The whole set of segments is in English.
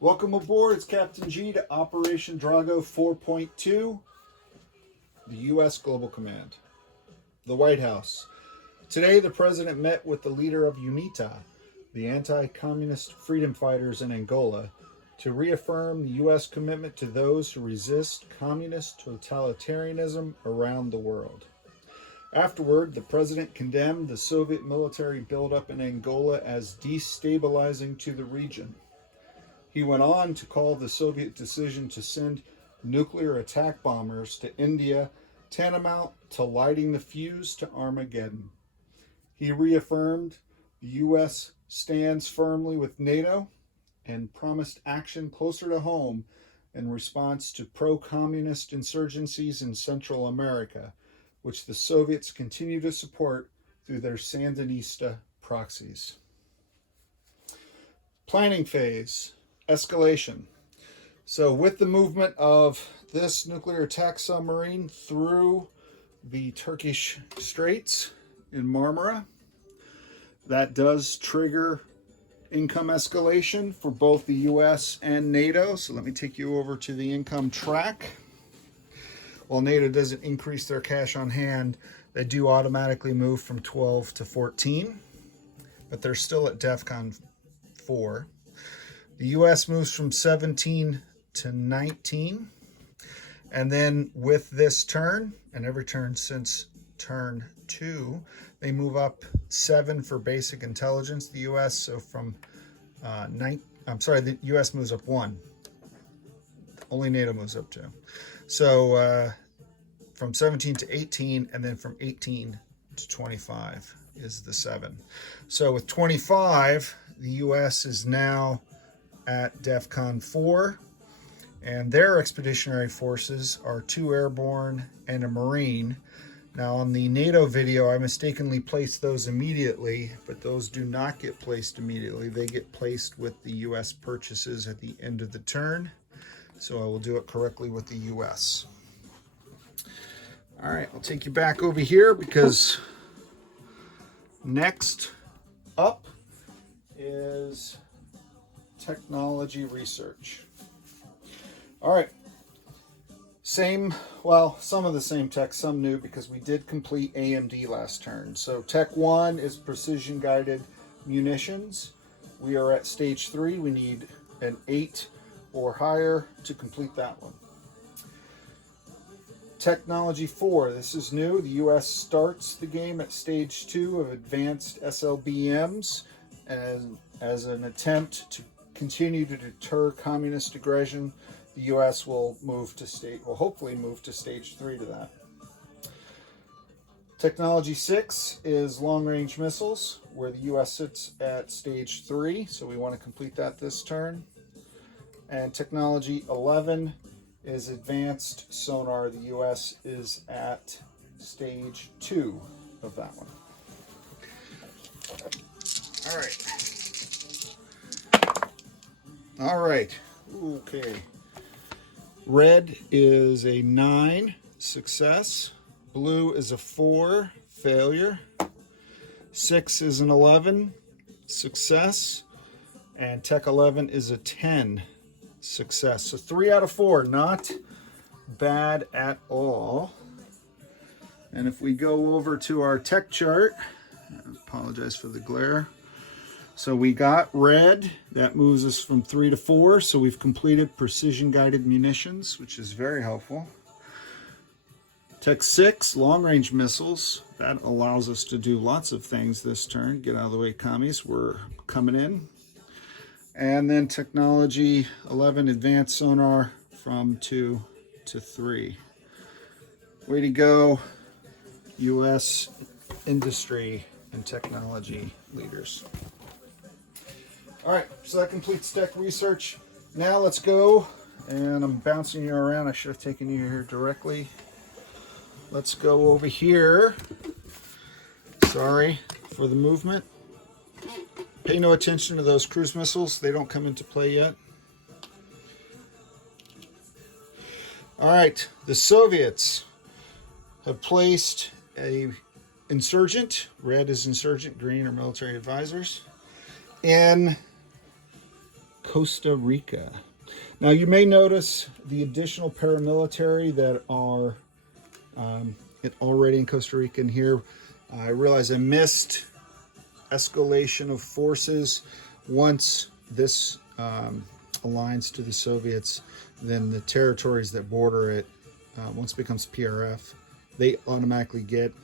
Welcome aboard. It's Captain G to Operation Drago 4.2, the U.S. Global Command. The White House. Today, the President met with the leader of UNITA, the anti-communist freedom fighters in Angola, to reaffirm the U.S. commitment to those who resist communist totalitarianism around the world. Afterward, the President condemned the Soviet military buildup in Angola as destabilizing to the region. He went on to call the Soviet decision to send nuclear attack bombers to India tantamount to lighting the fuse to Armageddon. He reaffirmed the U.S. stands firmly with NATO and promised action closer to home in response to pro-communist insurgencies in Central America, which the Soviets continue to support through their Sandinista proxies. Planning phase. Escalation. So with the movement of this nuclear attack submarine through the Turkish Straits in Marmara, that does trigger income escalation for both the US and NATO. So let me take you over to the income track. While NATO doesn't increase their cash on hand, they do automatically move from 12 to 14, but they're still at DEFCON 4. The U.S. moves from 17 to 19. And then with this turn, and every turn since turn 2, they move up 7 for basic intelligence, the U.S. So from the U.S. moves up 1. Only NATO moves up 2. So from 17 to 18, and then from 18 to 25 is the 7. So with 25, the U.S. is now at DEFCON 4, and their expeditionary forces are 2 airborne and a Marine. Now on the NATO video, I mistakenly placed those immediately, but those do not get placed immediately. They get placed with the US purchases at the end of the turn. So I will do it correctly with the US. All right, I'll take you back over here because next up is technology research. All right. Some of the same tech, some new, because we did complete AMD last turn. So Tech 1 is precision guided munitions. We are at stage 3. We need an 8 or higher to complete that one. Technology 4, this is new. The U.S. starts the game at stage 2 of advanced SLBMs as an attempt to continue to deter communist aggression. The U.S. will hopefully move to stage 3 to that. Technology 6 is long-range missiles, where the U.S. sits at stage 3, so we want to complete that this turn. And technology 11 is advanced sonar. The U.S. is at stage 2 of that one. All right. Okay. Red is a 9, success. Blue is a 4, failure. 6 is an 11, success. And Tech 11 is a 10, success. So 3 out of 4, not bad at all. And if we go over to our tech chart, I apologize for the glare. So we got red, that moves us from 3 to 4, so we've completed precision guided munitions, which is very helpful. Tech 6, long range missiles, that allows us to do lots of things this turn. Get out of the way, commies, we're coming in. And then technology 11, advanced sonar, from 2 to 3. Way to go, U.S. industry and technology leaders. All right, so that completes tech research. Now let's go, and I'm bouncing you around. I should have taken you here directly. Let's go over here. Sorry for the movement. Pay no attention to those cruise missiles. They don't come into play yet. All right, the Soviets have placed a insurgent. Red is insurgent, green are military advisors. In Costa Rica. Now you may notice the additional paramilitary that are already in Costa Rica in here. I realize I missed escalation of forces. Once this aligns to the Soviets, then the territories that border it, once it becomes PRF, they automatically get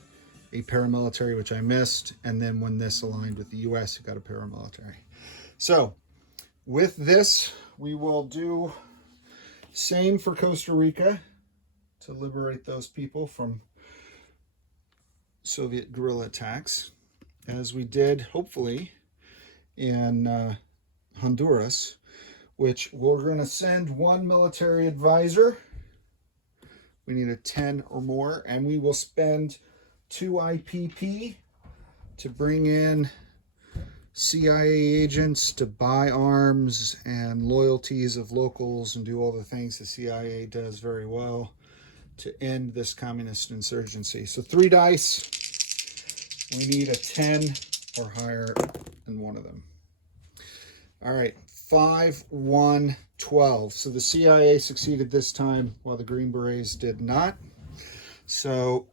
a paramilitary, which I missed. And then when this aligned with the US, it got a paramilitary. So with this, we will do same for Costa Rica to liberate those people from Soviet guerrilla attacks, as we did, hopefully, in Honduras, which we're going to send one military advisor. We need a 10 or more, and we will spend 2 IPP to bring in CIA agents to buy arms and loyalties of locals and do all the things the CIA does very well to end this communist insurgency. So 3 dice. We need a 10 or higher in one of them. All right, 5, 1, 12. So the CIA succeeded this time while the Green Berets did not. So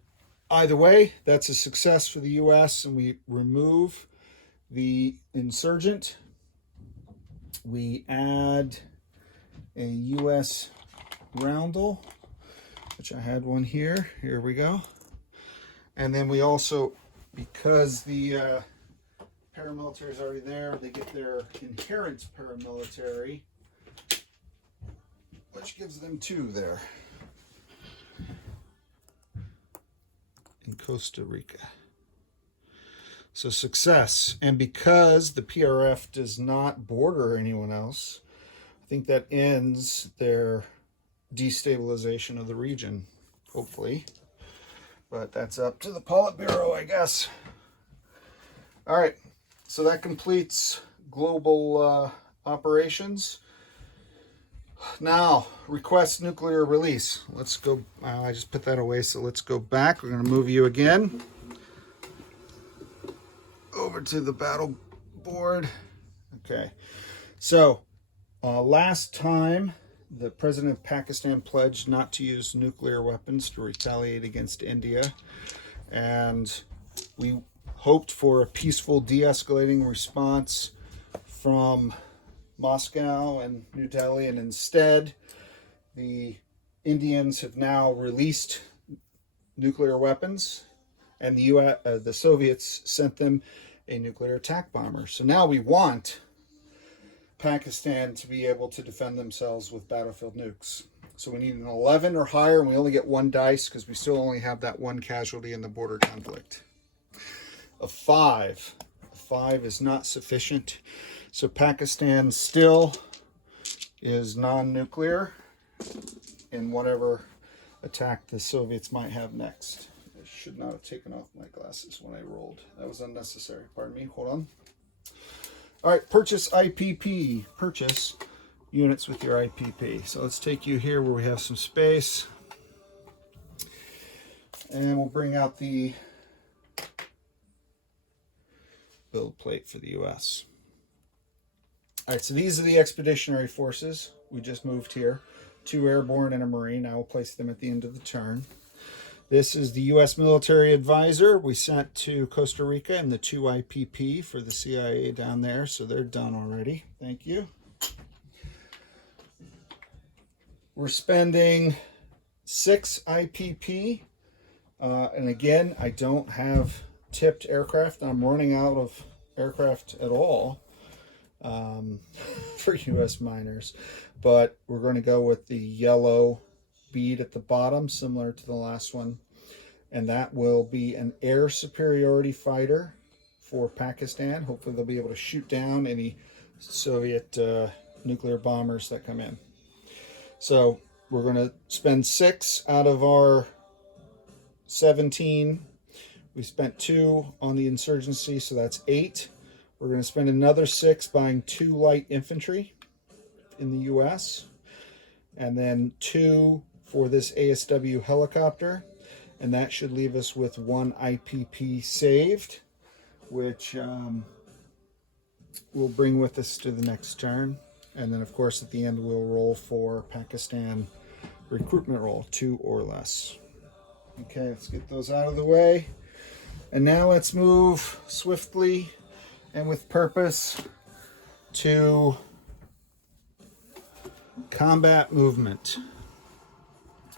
either way, that's a success for the US, and we remove the insurgent. We add a US roundel, which I had one here. Here we go. And then we also, because the paramilitary is already there, they get their inherent paramilitary, which gives them 2 there in Costa Rica. So success. And because the PRF does not border anyone else, I think that ends their destabilization of the region, hopefully. But that's up to the Politburo, I guess. All right, so that completes global operations. Now, request nuclear release. Let's go. I just put that away, so let's go back. We're going to move you again over to the battle board. Okay, so last time the president of Pakistan pledged not to use nuclear weapons to retaliate against India, and we hoped for a peaceful de-escalating response from Moscow and New Delhi, and instead the Indians have now released nuclear weapons, and the Soviets sent them a nuclear attack bomber. So now we want Pakistan to be able to defend themselves with battlefield nukes. So we need an 11 or higher, and we only get 1 dice because we still only have that 1 casualty in the border conflict. A 5. A 5 is not sufficient. So Pakistan still is non-nuclear in whatever attack the Soviets might have next. I should not have taken off my glasses when I rolled. That was unnecessary. Pardon me. Hold on. All right, purchase IPP. Purchase units with your IPP. So let's take you here where we have some space. And we'll bring out the build plate for the US. All right, so these are the expeditionary forces. We just moved here. 2 airborne and a Marine. I will place them at the end of the turn. This is the U.S. military advisor we sent to Costa Rica, and the 2 IPP for the CIA down there. So they're done already. Thank you. We're spending 6 IPP. And again, I don't have tipped aircraft. I'm running out of aircraft at all for U.S. miners. But we're going to go with the yellow bead at the bottom, similar to the last one, and that will be an air superiority fighter for Pakistan. Hopefully they'll be able to shoot down any Soviet nuclear bombers that come in. So we're going to spend 6 out of our 17. We spent 2 on the insurgency, so that's 8. We're going to spend another 6 buying 2 light infantry in the U.S., and then 2 for this ASW helicopter, and that should leave us with 1 IPP saved, which we'll bring with us to the next turn. And then, of course, at the end, we'll roll for Pakistan recruitment roll, 2 or less. Okay, let's get those out of the way. And now let's move swiftly and with purpose to combat movement.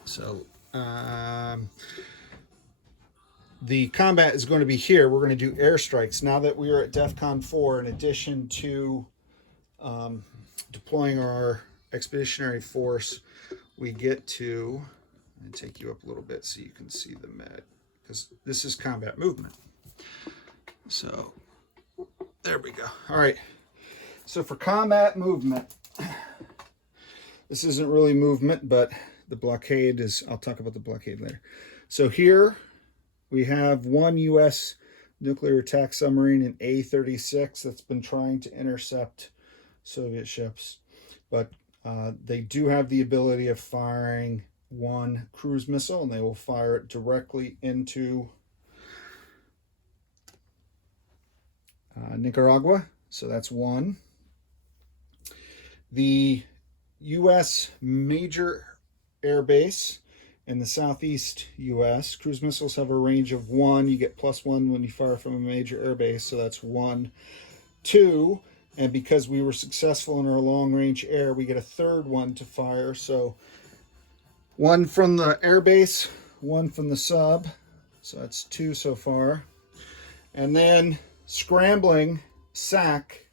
So the combat is going to be here. We're going to do airstrikes. Now that we are at DEFCON 4, in addition to deploying our expeditionary force, we get to, and take you up a little bit so you can see the med, because this is combat movement. So there we go. All right. So for combat movement, this isn't really movement, but the blockade is, I'll talk about the blockade later. So here we have one U.S. nuclear attack submarine, an A-36, that's been trying to intercept Soviet ships. But they do have the ability of firing one cruise missile, and they will fire it directly into Nicaragua. So that's one. The U.S. major air base in the southeast U.S. cruise missiles have a range of 1. You get +1 when you fire from a major air base, so that's 1. 2, and because we were successful in our long-range air, we get a third one to fire. So 1 from the air base, 1 from the sub, so that's 2 so far. And then scrambling SAC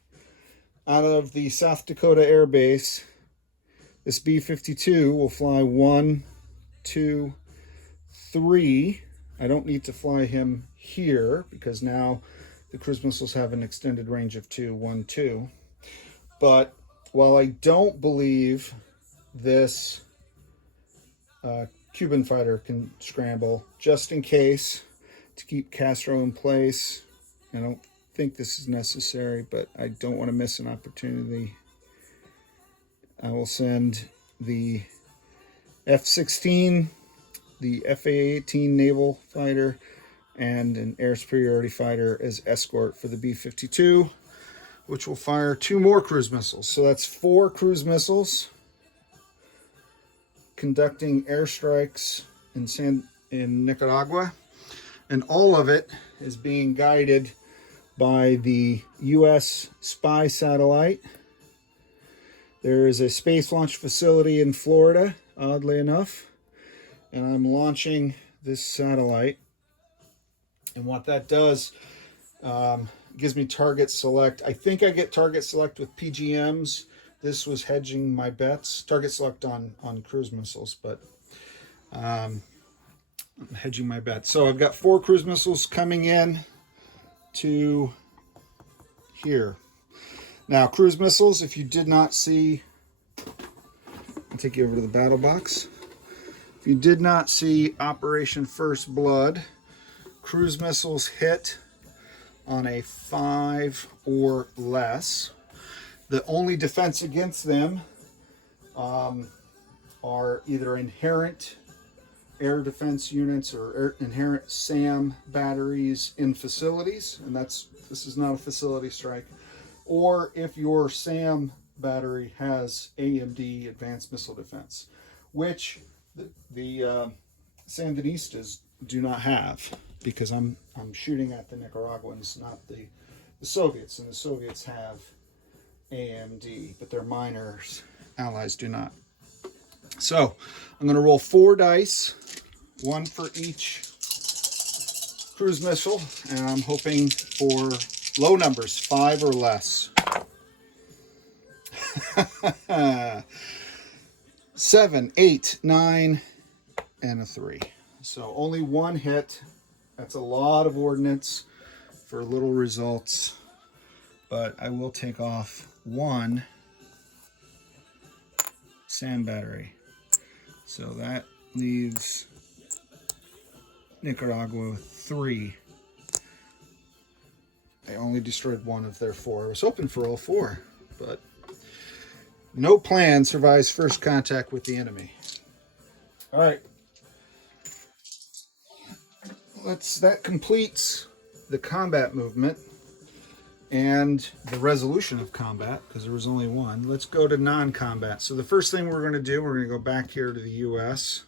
out of the South Dakota Air Base, this B-52 will fly 1, 2, 3. I don't need to fly him here because now the cruise missiles have an extended range of 2, 1, 2. But while I don't believe this Cuban fighter can scramble, just in case, to keep Castro in place, I don't think this is necessary, but I don't want to miss an opportunity. I will send the F-16, the FA-18 naval fighter, and an air superiority fighter as escort for the B-52, which will fire 2 more cruise missiles. So that's 4 cruise missiles conducting airstrikes in Nicaragua, and all of it is being guided by the U.S. spy satellite. There is a space launch facility in Florida, oddly enough, and I'm launching this satellite. And what that does, gives me target select. I think I get target select with PGMs. This was hedging my bets. Target select on cruise missiles, but I'm hedging my bets. So I've got 4 cruise missiles coming in to here. Now, cruise missiles, if you did not see, I'll take you over to the battle box. If you did not see Operation First Blood, cruise missiles hit on a 5 or less. The only defense against them are either inherent air defense units or inherent SAM batteries in facilities, and this is not a facility strike, or if your SAM battery has AMD, advanced missile defense, which the Sandinistas do not have, because I'm shooting at the Nicaraguans, not the Soviets, and the Soviets have AMD, but their minor allies do not. So I'm going to roll 4 dice, 1 for each cruise missile, and I'm hoping for low numbers, 5 or less. 7, 8, 9, and a 3. So only 1 hit. That's a lot of ordnance for little results, but I will take off 1 SAM battery. So that leaves Nicaragua with 3. I only destroyed 1 of their 4. I was hoping for all 4, but no plan survives first contact with the enemy. All right. That completes the combat movement. and the resolution of combat, because there was only one. Let's go to non-combat. So the first thing we're going to do, we're going to go back here to the US.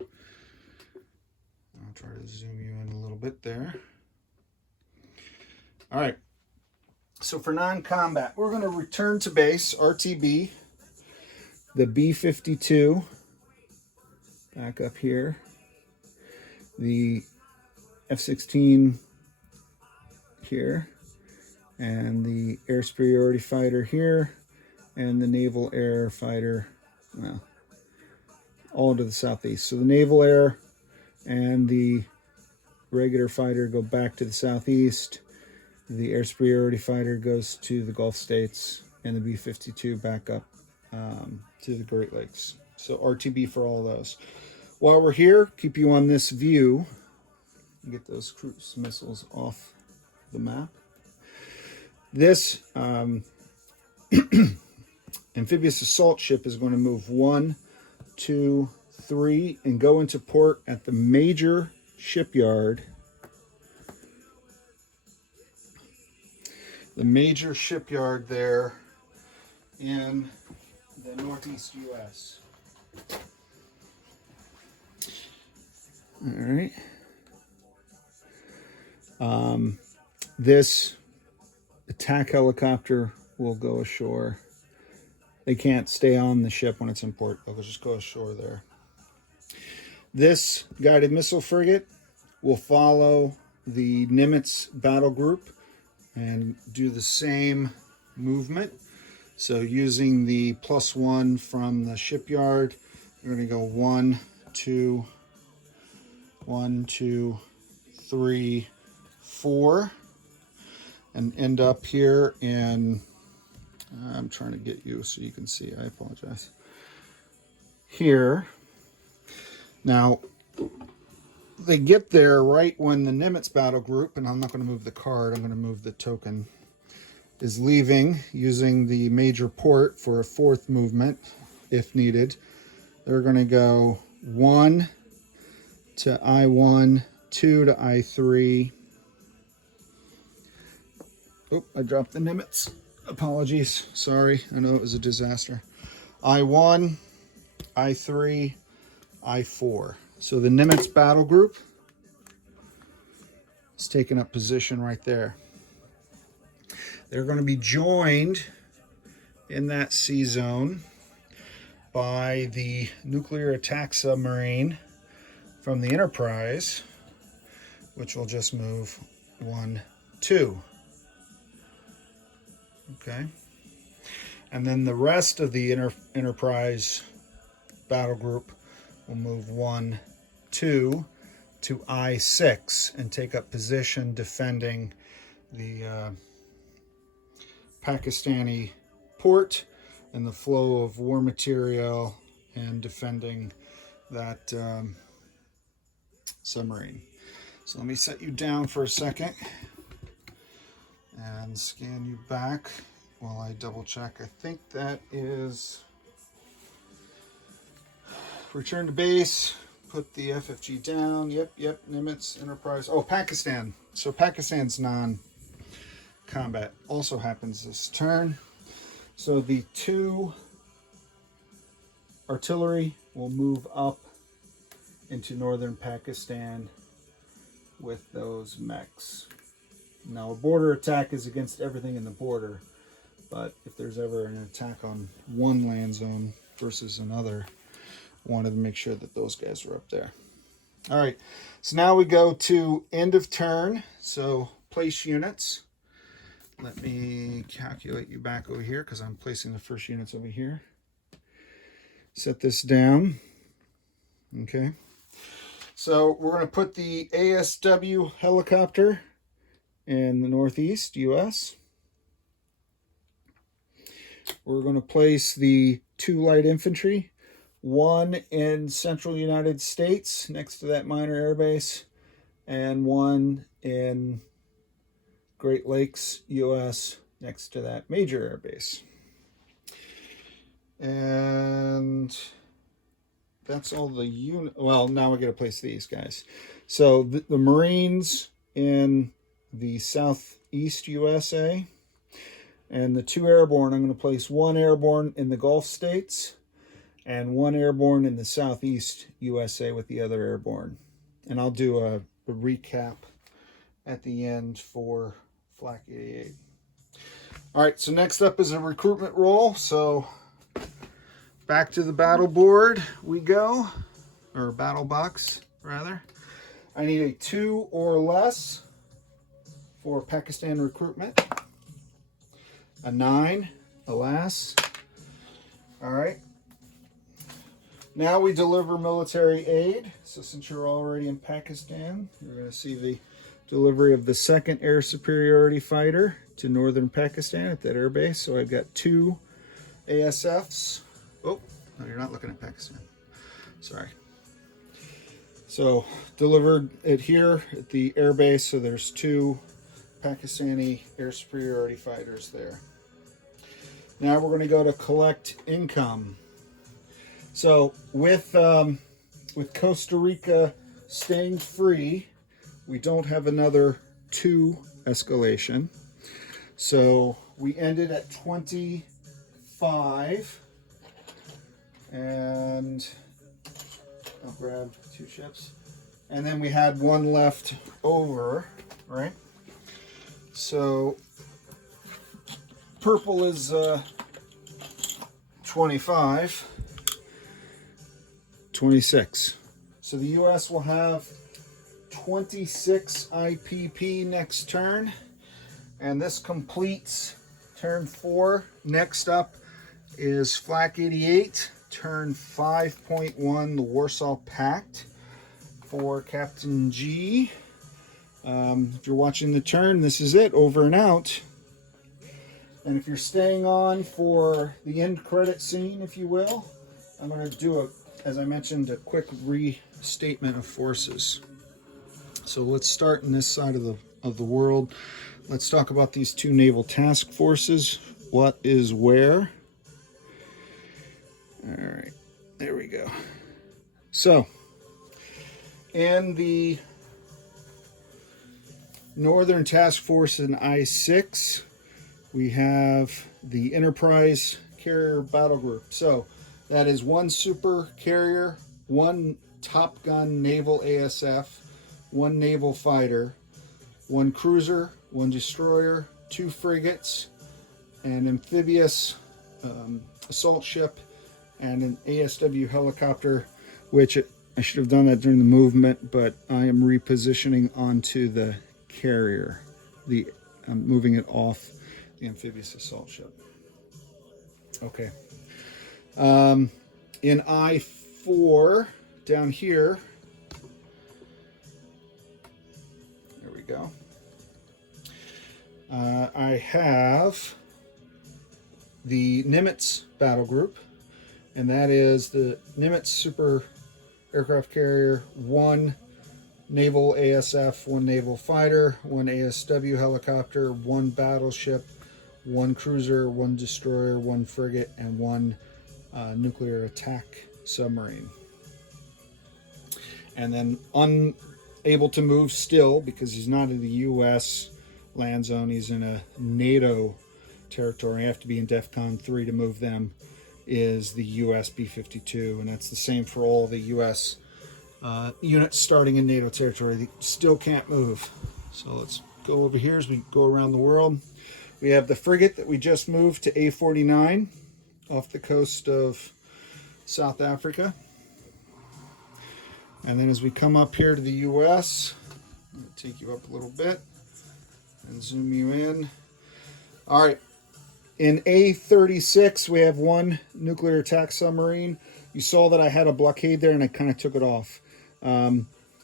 I'll try to zoom you in a little bit there. All right. So for non-combat, we're going to return to base, RTB, the B-52, back up here, the F-16 here, and the air superiority fighter here, and the naval air fighter, well, all to the southeast. So the naval air and the regular fighter go back to the southeast. The air superiority fighter goes to the Gulf states, and the B-52 back up to the Great Lakes. So RTB for all those. While we're here, keep you on this view. Get those cruise missiles off the map. This amphibious assault ship is going to move 1, 2, 3 and go into port at the major shipyard. The major shipyard there in the Northeast U.S. All right. This attack helicopter will go ashore. They can't stay on the ship when it's in port. They'll just go ashore there. This guided missile frigate will follow the Nimitz battle group and do the same movement. So using the +1 from the shipyard, you're going to go 1, 2, 1, 2, 3, 4, and end up here in, I'm trying to get you so you can see, I apologize, here. Now, they get there right when the Nimitz battle group, and I'm not going to move the card, I'm going to move the token, is leaving using the major port for a 4th movement, if needed. They're going to go 1 to I-1, 2 to I-3. Oh, I dropped the Nimitz. Apologies. Sorry. I know it was a disaster. I-1, I-3, I-4. So the Nimitz battle group is taking up position right there. They're going to be joined in that sea zone by the nuclear attack submarine from the Enterprise, which will just move 1, 2. Okay. And then the rest of the Enterprise battle group will move 1, 2 to I-6 and take up position defending the Pakistani port and the flow of war material and defending that submarine. So let me set you down for a second and scan you back while I double check. I think that is return to base, put the FFG down. Yep, Nimitz, Enterprise. Oh, Pakistan. So Pakistan's non-combat also happens this turn. So the 2 artillery will move up into northern Pakistan with those mechs. Now, a border attack is against everything in the border, but if there's ever an attack on one land zone versus another, I wanted to make sure that those guys were up there. All right, so now we go to end of turn. So place units. Let me calculate you back over here because I'm placing the first units over here. Set this down. Okay. So we're going to put the ASW helicopter in the Northeast U.S. We're going to place the 2 light infantry, 1 in central United States next to that minor airbase, and 1 in Great Lakes, U.S. next to that major airbase. And that's all the unit. Well, now we got to place these guys. So the Marines in the Southeast USA And the 2 airborne, I'm going to place 1 airborne in the Gulf states and 1 airborne in the Southeast USA with the other airborne. And I'll do a recap at the end for Flak 88. All right, so next up is a recruitment roll. So back to the battle board we go, or battle box rather. I need a 2 or less for Pakistan recruitment. A 9, alas. All right. Now we deliver military aid. So since you're already in Pakistan, you're going to see the delivery of the 2nd Air Superiority Fighter to northern Pakistan at that air base. So I've got 2 ASFs. Oh, no, you're not looking at Pakistan. Sorry. So delivered it here at the air base. So there's 2 Pakistani Air Superiority Fighters there. Now we're going to go to collect income. So with Costa Rica staying free, we don't have another 2 escalation. So we ended at 25, and I'll grab 2 ships. And then we had 1 left over, right? So purple is 25, 26. So the US will have 26 IPP next turn, and this completes turn 4. Next up is Flak 88, turn 5.1, the Warsaw Pact for Captain G. If you're watching the turn, this is it, over and out. And if you're staying on for the end credit scene, if you will, I'm going to do, as I mentioned, a quick restatement of forces. So let's start in this side of the world. Let's talk about these 2 naval task forces. What is where? All right, there we go. So in the Northern Task Force in I-6, we have the Enterprise Carrier Battle Group. So that is 1 super carrier, 1 Top Gun naval ASF, 1 naval fighter, 1 cruiser, 1 destroyer, 2 frigates, an amphibious assault ship, and an ASW helicopter, which I should have done that during the movement, but I am repositioning onto the carrier. I'm moving it off the amphibious assault ship. Okay. In I-4, down here, there we go, I have the Nimitz battle group, and that is the Nimitz super aircraft carrier, 1 naval ASF, 1 naval fighter, 1 ASW helicopter, 1 battleship, 1 cruiser, 1 destroyer, 1 frigate, and 1 nuclear attack submarine. And then unable to move still, because he's not in the U.S. land zone, he's in a NATO territory. You have to be in DEFCON 3 to move them, is the U.S. B-52, and that's the same for all the U.S. Units starting in NATO territory. They still can't move. So let's go over here as we go around the world. We have the frigate that we just moved to A-49 off the coast of South Africa. And then as we come up here to the U.S., I'm going to take you up a little bit and zoom you in. All right. In A-36, we have 1 nuclear attack submarine. You saw that I had a blockade there, and I kind of took it off.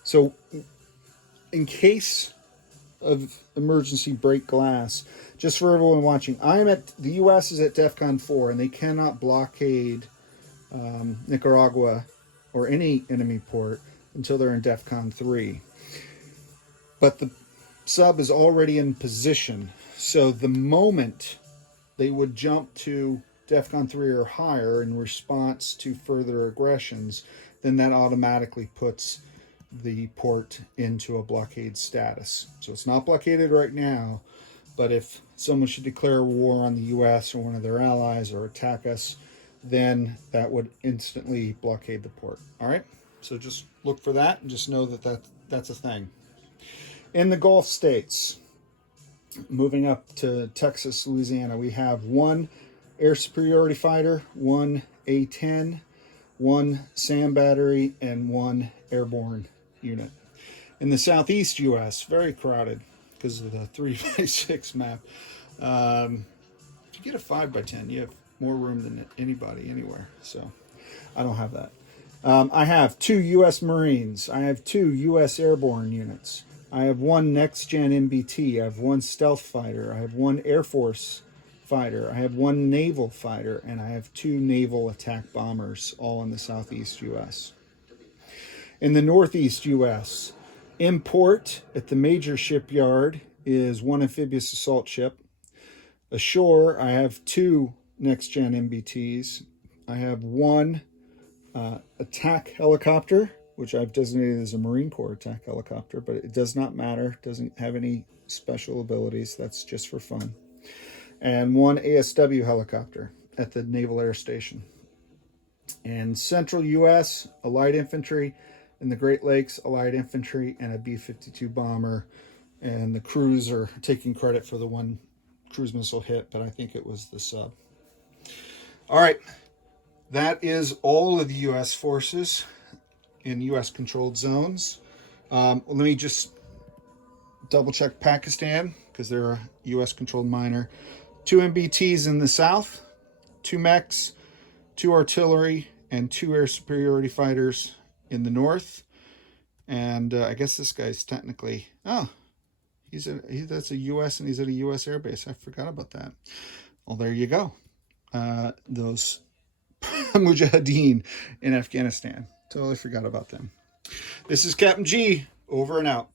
So in case of emergency, break glass, just for everyone watching, the U.S. is at DEFCON 4, and they cannot blockade Nicaragua or any enemy port until they're in DEFCON 3. But the sub is already in position, so the moment they would jump to DEFCON 3 or higher in response to further aggressions, then that automatically puts the port into a blockade status. So it's not blockaded right now, But if someone should declare war on the U.S. or one of their allies or attack us, then that would instantly blockade the port. All right? So just look for that and just know that that's a thing. In the Gulf states, moving up to Texas, Louisiana, we have one air superiority fighter, one A-10, one SAM battery, and one airborne unit. In the southeast U.S., very crowded because of the 3x6 map. If you get a 5x10, you have more room than anybody anywhere. So I don't have that. I have 2 U.S. Marines. I have 2 U.S. airborne units. I have 1 next-gen MBT. I have 1 stealth fighter. I have 1 Air Force fighter. I have 1 naval fighter. And I have 2 naval attack bombers, all in the southeast U.S. In the northeast U.S., in port at the major shipyard is 1 amphibious assault ship. Ashore, I have 2 next-gen MBTs. I have 1 attack helicopter, which I've designated as a Marine Corps attack helicopter, but it does not matter. Doesn't have any special abilities. That's just for fun. And 1 ASW helicopter at the Naval Air Station. And central U.S., a light infantry. In the Great Lakes, a light infantry and a B-52 bomber. And the crews are taking credit for the 1 cruise missile hit, but I think it was the sub. All right. That is all of the U.S. forces in U.S.-controlled zones. Let me just double-check Pakistan, because they're a U.S.-controlled minor. 2 MBTs in the south, 2 mechs, 2 artillery, and 2 air superiority fighters in the north. And I guess this guy's technically... Oh, that's a U.S. and he's at a U.S. airbase. I forgot about that. Well, there you go. Those... Mujahideen in Afghanistan. Totally forgot about them. This is Captain G, over and out.